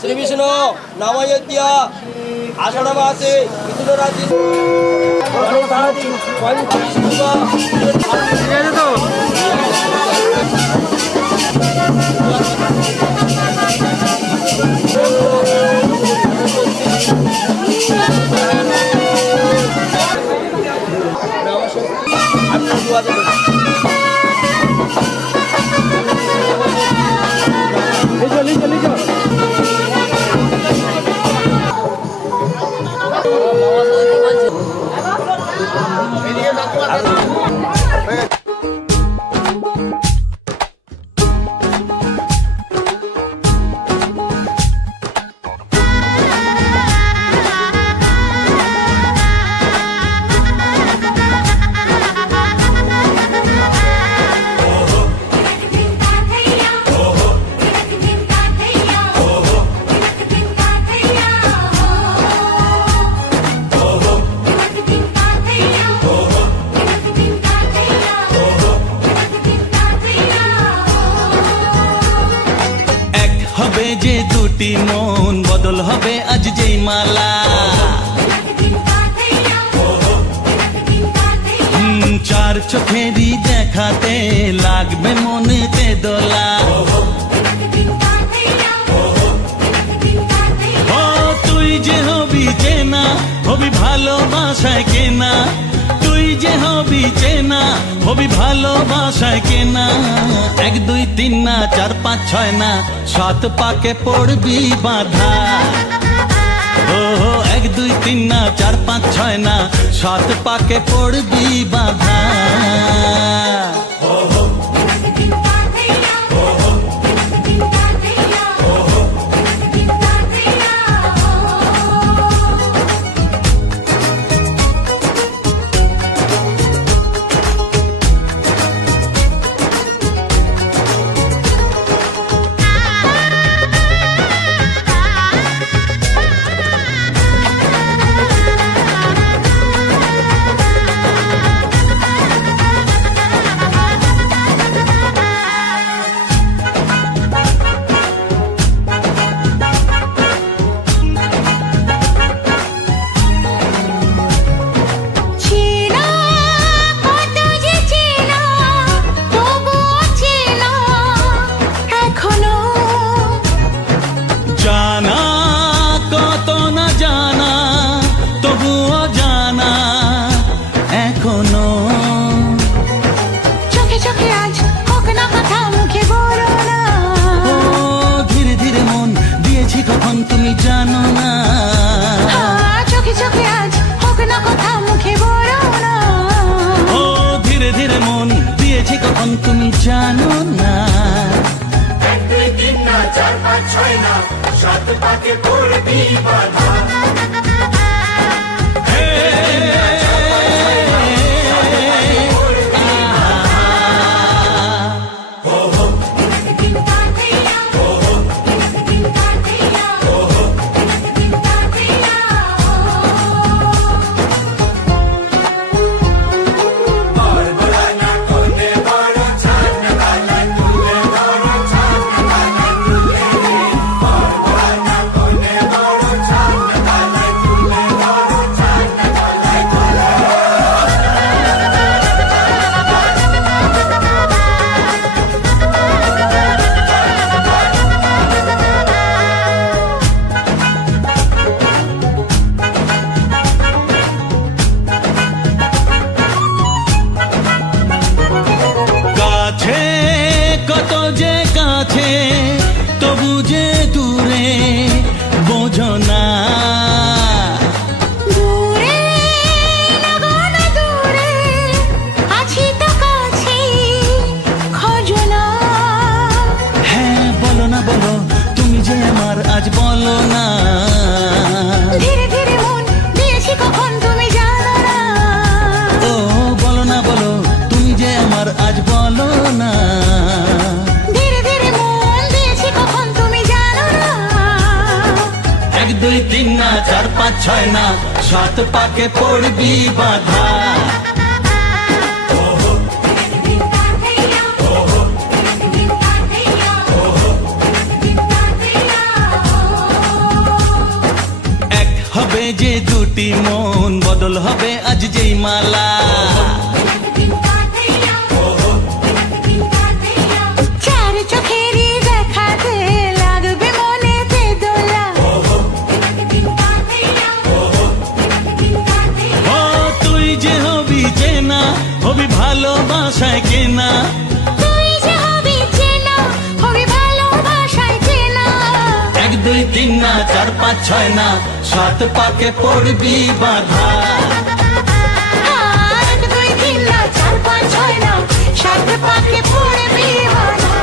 শ্রী বিষ্ণু নময়ত্য আষাঢ় মাসে মিথুন রাশি মন বদল হবে আজ যেই মালা চার চোখেরই দেখাতে লাগবে মনেতে দোলা ও তুই যে হবি চেনা হবি ভালোবাসায় কেনা তুই যে হবি চেনা হবি ভালোবাসায় কেনা 1 2 3 না 4 5 6 না 7 পাকে পড়বি বাধা ও 1 2 3 না 4 5 6 না 7 পাকে পড়বি বাধা তুমি জানো না 1 2 3 না 4 5 6 না 7 পাকে পড়বি বাধা चार पाँच छह ना सात पाके पड़बी बाधा বদল হবে আজ যেই মালা। চার চোখেরই দেখাতে লাগবে মনেতে দোলা। ও তুই যে হবি চেনা, হবি ভালোবাসায় কেনা। তুই যে হবি চেনা, হবি ভালোবাসায় চেনা। 1 2 3 না 4 5 6 না 7 পাকে পড়বি বাধা। 1 2 3 না 4 5 6 না 7 পাকে পড়বি বাধা।